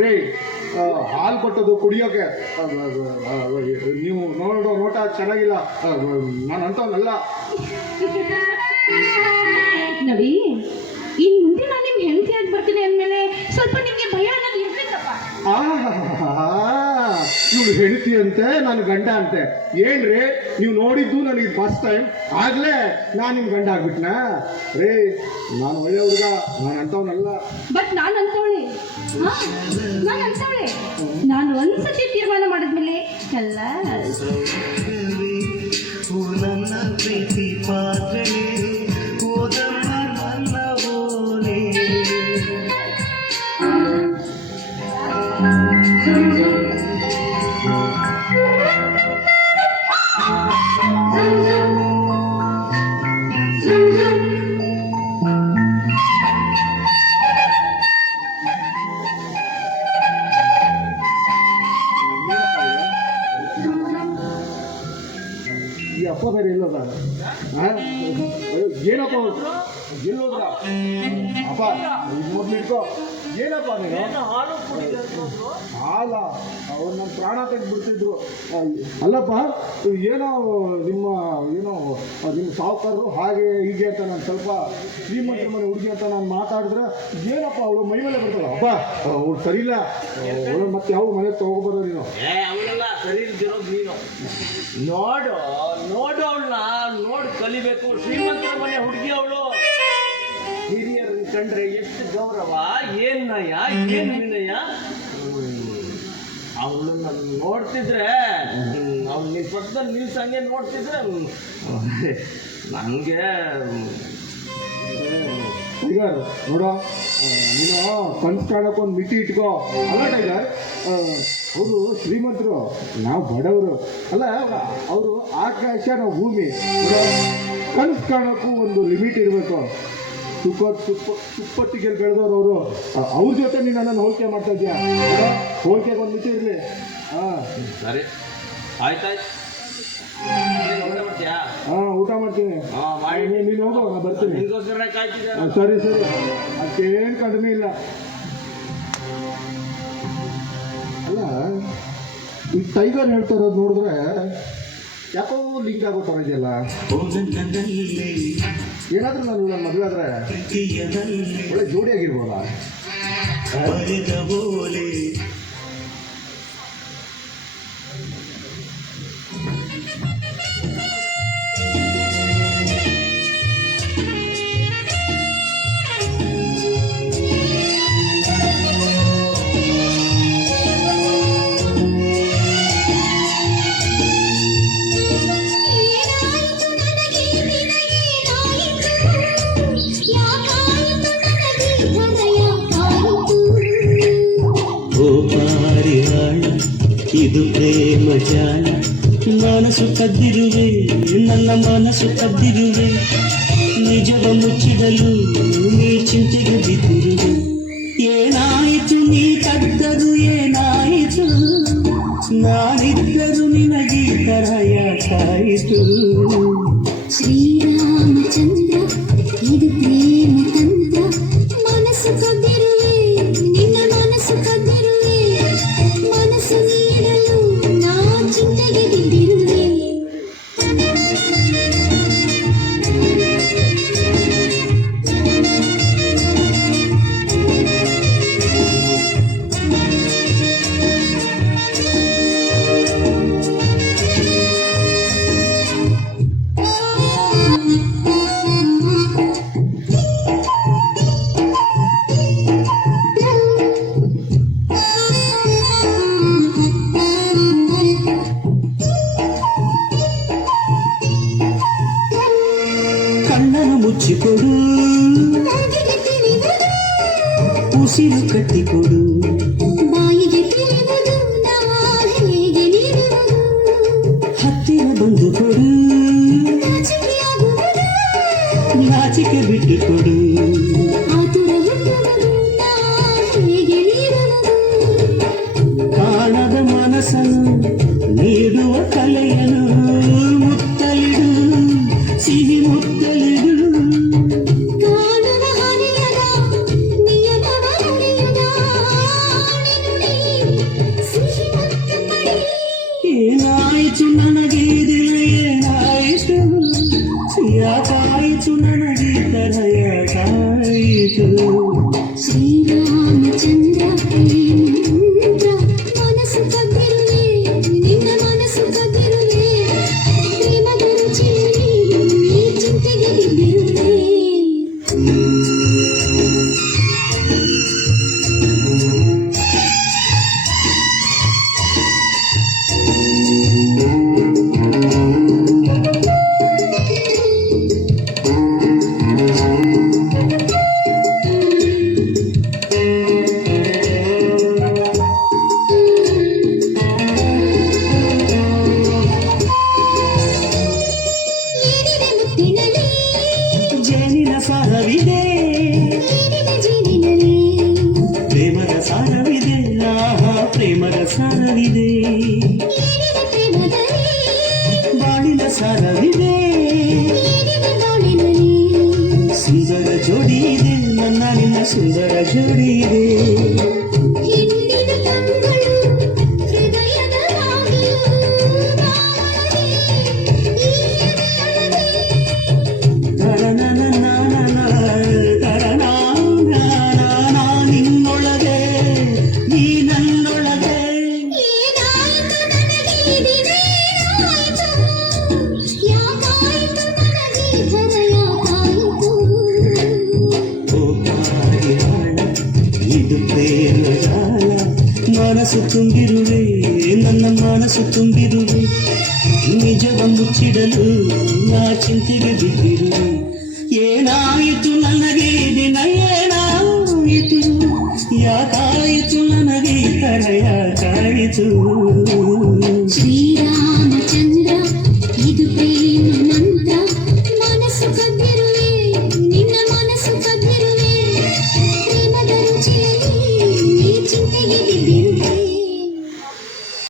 ರೇ ಹಾಲು ಕೊಟ್ಟದ್ದು ಕುಡಿಯೋಕೆ ನೀವು ನೋಡೋ ನೋಟ ಚೆನ್ನಾಗಿಲ್ಲ. ನಾನು ಅಂತವನಲ್ಲ ನೋಡಿ. ಇನ್ನು ಮುಂದೆ ನಾನು ನಿಮ್ಗೆ ಹೆಂಡತಿಯಾಗಿ ಬರ್ತೀನಿ ಅಂದಮೇಲೆ ಸ್ವಲ್ಪ ನಿಮಗೆ ಭಯ ಅನ್ನೋದು ಇರ್ಬೇಕಪ್ಪ. ಇವ್ಳು ಹೆಂಡತಿ ಅಂತೆ, ನಾನು ಗಂಡ ಅಂತೆ. ಏನ್ರಿ ನೀವು ನೋಡಿದ್ದು ನನಗೆ ಫಸ್ಟ್ ಟೈಮ್, ಆಗ್ಲೇ ನಾನು ನಿಮ್ ಗಂಡ ಆಗ್ಬಿಟ್ನಾ? ರೇ ನಾನು ಒಳ್ಳೆ ಹುಡುಗ, ನಾನು ಅಂತವನಲ್ಲ. ಬಟ್ ನಾನು ಅಂತವಳೆ, ನಾನು ಒಂದ್ಸತಿ ತೀರ್ಮಾನ ಮಾಡಿದ್ಮೇಲೆ ಎಲ್ಲ ನನ್ನ ಪ್ರೀತಿ ಪಾತ್ರನೇ ಹೋದಮ್ಮ ನನ್ನ ಓನೆ. ಈ ಅಪ್ಪ ಬೇರೆ ಎಲ್ಲೋದ? ಏನಪ್ಪ ಎಲ್ಲೋದ್ರ? ಅಪ್ಪ ಮೊದ್ಲು ಇಟ್ಕೋ. ಏನಪ್ಪ ನೀನು? ಹಾಲ ಅವ್ರು ನಮ್ಮ ಪ್ರಾಣ ತೆಗೆದ್ಬಿಡ್ತಿದ್ರು. ಅಲ್ಲಪ್ಪ ಏನೋ ನಿಮ್ಮ ಸಾವುಕಾರರು ಹಾಗೆ ಹೀಗೆ ಅಂತ ನಾನು ಸ್ವಲ್ಪ ಶ್ರೀಮಂತರ ಮನೆ ಹುಡುಗಿ ಅಂತ ನಾನು ಮಾತಾಡಿದ್ರೆ ಏನಪ್ಪ ಅವಳು ಮೈ ಮೇಲೆ ಬರ್ತಾಳ. ಅಪ್ಪ ಅವ್ರು ಸರಿ ಇಲ್ಲ, ಅವಳು ಮತ್ತೆ ಯಾವ ಮನೆ ತಗೋಬಾರ ನೀನು. ಅವಳೆಲ್ಲ ಸರಿ ಇಲ್ದಿರೋದು ನೀನು. ನೋಡು ಅವಳನ್ನ ನೋಡಿ ಕಲಿಬೇಕು. ಶ್ರೀಮಂತರ ಮನೆ ಹುಡುಗಿ ಅವಳು. ಹಿರಿಯರನ್ನ ಕಂಡ್ರೆ ಎಷ್ಟು ಗೌರವ, ಏನ್ ನಯ, ಏನ್ ವಿನಯ. ಅವಳನ್ನ ನೋಡ್ತಿದ್ರೆ, ಅವ್ಳು ನಿನ್ ಪಕ್ಕದಲ್ಲಿ ನಿಲ್ಸಂಗೆ ನೋಡ್ತಿದ್ರೆ ನನಗೆ ಟೈಗರ್ ನೋಡೋ, ನೀನು ಕನ್ಸು ಕಾಣಕ್ಕೊಂದು ಮಿತಿ ಇಟ್ಕೋ. ಅಲ್ಲ ಟೈಗರ್, ಅವರು ಶ್ರೀಮಂತರು, ನಾವು ಬಡವರು. ಅಲ್ಲ ಅವರು ಆಕಾಶ, ನಾವು ಭೂಮಿ. ಕನ್ಸು ಕಾಣೋಕ್ಕೂ ಒಂದು ಲಿಮಿಟ್ ಇರಬೇಕು. ತುಪ್ಪತ್ತಿಗೆ ಬೆಳೆದವ್ರು ಅವರು, ಅವ್ರ ಜೊತೆ ನೀನು ನನ್ನನ್ನು ಹೋಲಿಕೆ ಮಾಡ್ತಾ ಇದೆಯಾ? ಹೋಲಿಕೆಗೆ ಒಂದು ಮಿತಿ ಇರಲಿ. ಸರಿ, ಆಯ್ತಾಯ್ತು. ಊಟ ಮಾಡ್ತೀನಿ. ನೀನು ಹೋಗೋ, ನಾನು ಬರ್ತೀನಿ. ಸರಿ ಸರಿ, ಅದಕ್ಕೇನು ಕಡಿಮೆ ಇಲ್ಲ. ಅಲ್ಲ ಈ ಟೈಗರ್ ಹೇಳ್ತಾ ಇರೋದು ನೋಡಿದ್ರೆ ಯಾಕೋ ಲಿಂಕ್ ಆಗೋ ಥರ ಇದೆಯಲ್ಲ. ಏನಾದ್ರೂ ನಾನು ನನ್ನ ಮದುವೆ ಆದ್ರೆ ಒಳ್ಳೆ ಜೋಡಿಯಾಗಿರ್ಬೋದಾ? ಇದು ಪ್ರೇಮ ಜಾಲ, ಮನಸ್ಸು ಕದ್ದಿರುವೆ, ನನ್ನ ಮನಸ್ಸು ಕದ್ದಿರುವೆ. ನಿಜವ ಮುಚ್ಚಿಡಲು ನೀ ಚಿಂತೆಗೆ ಬಿದ್ದಿರುವೆ. ಏನಾಯಿತು ನೀ ಕದ್ದದು, ಏನಾಯಿತು ನಾನಿದ್ದರು ನಿನಗೆ ತರ ಯಾಕಾಯಿತು? ಶ್ರೀರಾಮಚಂದ್ರ ಇದು ಪ್ರೇಮ ತಂತ್ರ, ಮನಸ್ಸು ಕದ್ದಿರುವೆ, ನಿನ್ನ ಮನಸ್ಸು ಕದ್ದಿರುವೆ. ಮನಸ್ಸು ನೀಡಲು ನಾ ಚಿಂತೆಗೆ ಬಿದ್ದಿರುವೆ. ಕಣ್ಣನ್ನು ಮುಚ್ಚಿಕೊಡು, ಉಸಿರು ಕಟ್ಟಿಕೊಡು, ಬಾಯಿಗೆ ತಿಳಿಯುವುದು ನಾ ಹೇಗೆ ನೀಡುವುದು. ಹತ್ತಿರ ಬಂದು ಕೊಡು, ನಾಚಿಕೆಯಾಗುವುದು, ನಾಚಿಕೆ ಬಿಟ್ಟು ಕೊಡು. ಆತುರ ಹುಟ್ಟುವುದು ನಾ ಹೇಗೆ ನೀಡುವುದು. ಕಾಣದ ಮನಸ್ಸನ್ನು ನೀಡುವ ಕಲೆಯನು ಮುತ್ತಲಿಡು, ಸಿಹಿ ಮುತ್ತಲಿಡು. ಕಾಣುವ ಹರಿಯದ ನಿಯಮವ ಹರಿಯುದ ತಿಳಿಯಿತು ಶ್ರೀರಾಮಚಂದ್ರ ಪ್ರೇಮಂದ್ರ ಮನಸ್ಸು ಕದ್ದಿರುವೆ ನಿನ್ನ ಮನಸ್ಸು ಕದ್ದಿರುವೆ ಪ್ರೇಮದ ರುಚಿಯಲ್ಲಿ ಈ ಚಿಂತೆಗೆ ಬಿದ್ದಿರುವೆ ಏನಿದೆ ಮುತ್ತಿನಲ್ಲಿ ಜೇನಿನ ಸಾರವಿದೆ ಏನಿದೆ ಜೇನಿನಲ್ಲಿ ಪ್ರೇಮದ ಸಾರವಿದೆ ಆಹಾ ಪ್ರೇಮದ ಸಾರವಿದೆ ಏನಿದೆ ಪ್ರೇಮದಲ್ಲಿ ಬಾಳಿನ ಸಾರವಿದೆ ಏನಿದೆ ಬಾಳಿನಲ್ಲಿ ಸುಂದರ ಜೋಡಿ ಇದೆ ನನ್ನ ನಿನ್ನ ಸುಂದರ ಜೋಡಿ ಇದೆ ಹಿಂದಿನ ಕಂಗಳು ಹೃದಯದ ಬಾಗಿಲು ಬಾಳದೆ ಈ ಎದೆಯೊಳಗೆ ನಿನ್ನೊಳಗೆ ನೀ ನನ್ನೊಳಗೆ ಏನಾಯಿತು ನನಗೆ ಈ ದಿನ ಏನಾಯಿತು ಯಾಕಾಯಿತು ನನಗೆ ಧನ ಯಾಕಾಯಿತು ಓ ಪಾರಿವಾಳ, ಇದು ಪ್ರೇಮ ಜಾಲ ಮನಸ್ಸು ತುಂಬಿರುವೆ ನನ್ನ ಮನಸ್ಸು ತುಂಬಿರುವೆ ನಿಜವ ಮುಚ್ಚಿಡಲು ನಾ ಚಿಂತೆಗೆ ಬಿದ್ದಿರುವೆ ಏನಾಯಿತು ನನಗೆ ಈ ದಿನ ಏನಾಯಿತು ಯಾಕಾಯಿತು ನನಗೆ ಈ ಥರ ಯಾಕಾಯಿತು